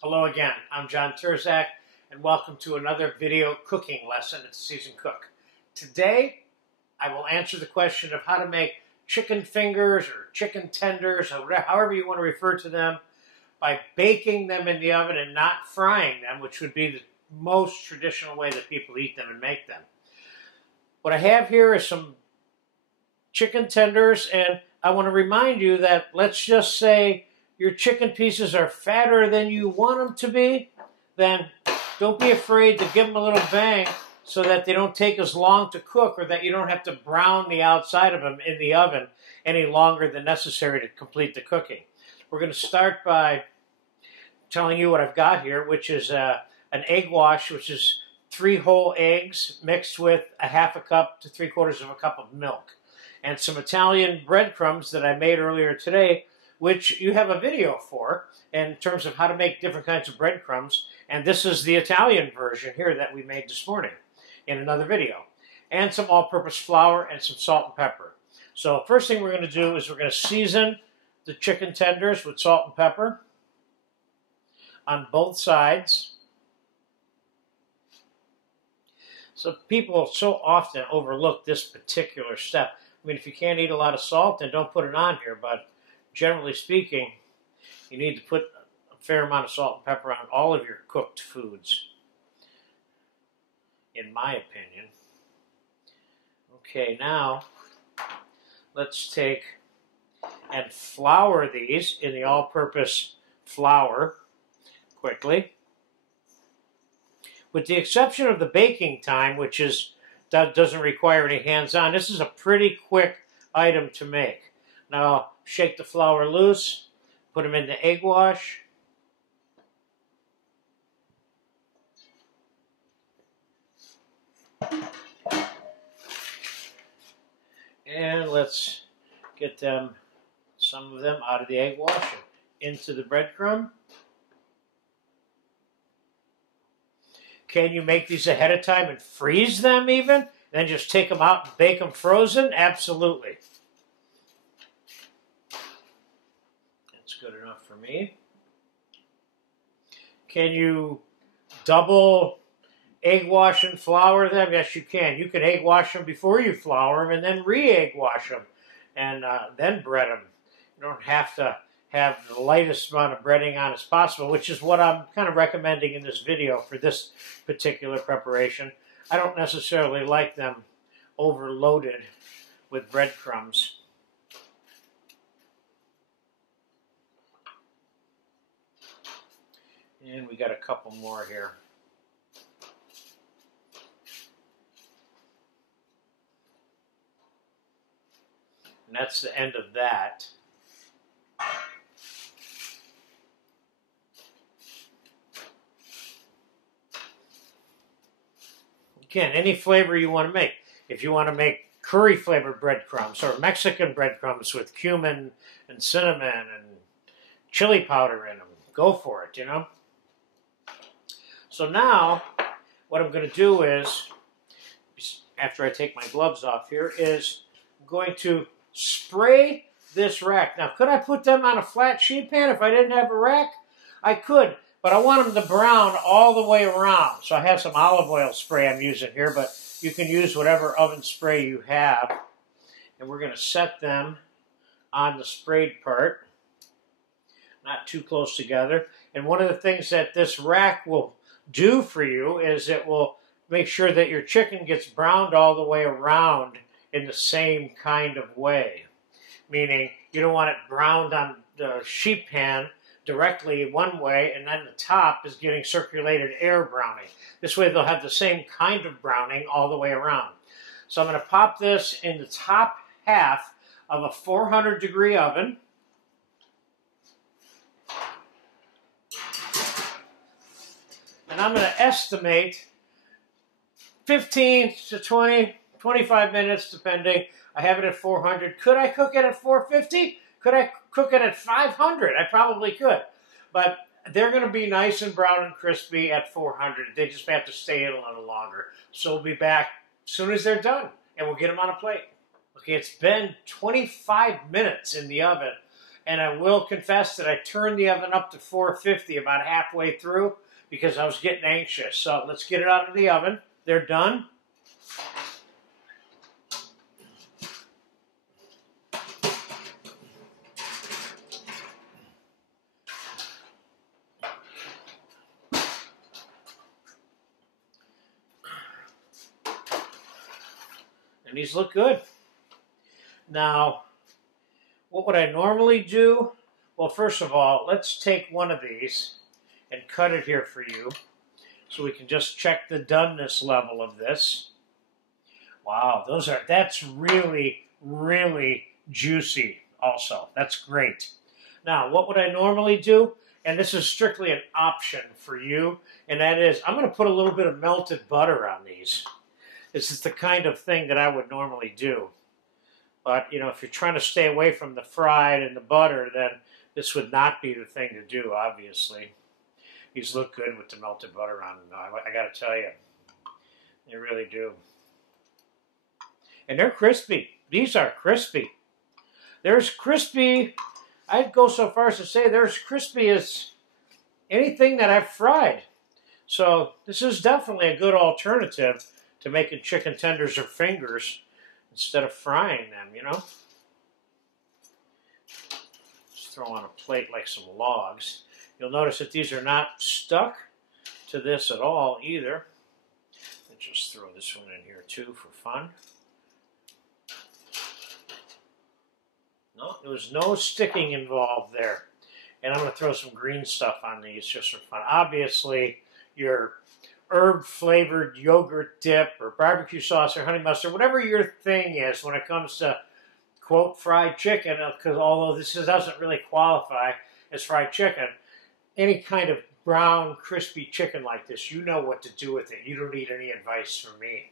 Hello again, I'm John Terzak, and welcome to another video cooking lesson at Seasoned Cook. Today, I will answer the question of how to make chicken fingers or chicken tenders, or whatever, however you want to refer to them, by baking them in the oven and not frying them, which would be the most traditional way that people eat them and make them. What I have here is some chicken tenders, and I want to remind you that, let's just say your chicken pieces are fatter than you want them to be, then don't be afraid to give them a little bang so that they don't take as long to cook, or that you don't have to brown the outside of them in the oven any longer than necessary to complete the cooking. We're going to start by telling you what I've got here, which is an egg wash, which is 3 whole eggs mixed with a half a cup to 3/4 of a cup of milk, and some Italian breadcrumbs that I made earlier today, which you have a video for in terms of how to make different kinds of breadcrumbs. And this is the Italian version here that we made this morning in another video. And some all-purpose flour and some salt and pepper. So first thing we're going to do is we're going to season the chicken tenders with salt and pepper on both sides. So people so often overlook this particular step. I mean, if you can't eat a lot of salt, then don't put it on here, but generally speaking, you need to put a fair amount of salt and pepper on all of your cooked foods, in my opinion. Okay, now let's take and flour these in the all-purpose flour quickly. With the exception of the baking time, which that doesn't require any hands-on, this is a pretty quick item to make. Now, shake the flour loose, put them in the egg wash. And let's get some of them out of the egg wash and into the breadcrumb. Can you make these ahead of time and freeze them even? And then just take them out and bake them frozen? Absolutely. Good enough for me. Can you double egg wash and flour them? Yes, you can. You can egg wash them before you flour them and then re-egg wash them and then bread them. You don't have to have the lightest amount of breading on as possible, which is what I'm kind of recommending in this video for this particular preparation. I don't necessarily like them overloaded with breadcrumbs. And we got a couple more here. And that's the end of that. Again, any flavor you want to make. If you want to make curry flavored breadcrumbs or Mexican breadcrumbs with cumin and cinnamon and chili powder in them, go for it, you know. So now, what I'm going to do is, after I take my gloves off here, is I'm going to spray this rack. Now, could I put them on a flat sheet pan if I didn't have a rack? I could, but I want them to brown all the way around. So I have some olive oil spray I'm using here, but you can use whatever oven spray you have. And we're going to set them on the sprayed part, not too close together. And one of the things that this rack will do for you is it will make sure that your chicken gets browned all the way around in the same kind of way. Meaning you don't want it browned on the sheet pan directly one way and then the top is getting circulated air browning. This way they'll have the same kind of browning all the way around. So I'm going to pop this in the top half of a 400-degree oven. And I'm going to estimate 15 to 20, 25 minutes, depending. I have it at 400. Could I cook it at 450? Could I cook it at 500? I probably could. But they're going to be nice and brown and crispy at 400. They just have to stay in a little longer. So we'll be back as soon as they're done, and we'll get them on a plate. Okay, it's been 25 minutes in the oven, And I will confess that I turned the oven up to 450 about halfway through because I was getting anxious. So let's get it out of the oven. They're done. And these look good. Now, what would I normally do? Well, first of all, let's take one of these and cut it here for you so we can just check the doneness level of this. Wow, that's really, really juicy also. That's great. Now, what would I normally do? And this is strictly an option for you, and that is I'm going to put a little bit of melted butter on these. This is the kind of thing that I would normally do. But, you know, if you're trying to stay away from the fried and the butter, then this would not be the thing to do, obviously. These look good with the melted butter on them, I got to tell you. They really do. And they're crispy. These are crispy. They're as crispy, I'd go so far as to say they're as crispy as anything that I've fried. So this is definitely a good alternative to making chicken tenders or fingers instead of frying them, you know. Just throw on a plate like some logs. You'll notice that these are not stuck to this at all either. Let's just throw this one in here too for fun. No, there was no sticking involved there. And I'm going to throw some green stuff on these just for fun. Obviously, your herb-flavored yogurt dip or barbecue sauce or honey mustard, whatever your thing is when it comes to, quote, fried chicken, because although this doesn't really qualify as fried chicken, any kind of brown, crispy chicken like this, you know what to do with it. You don't need any advice from me.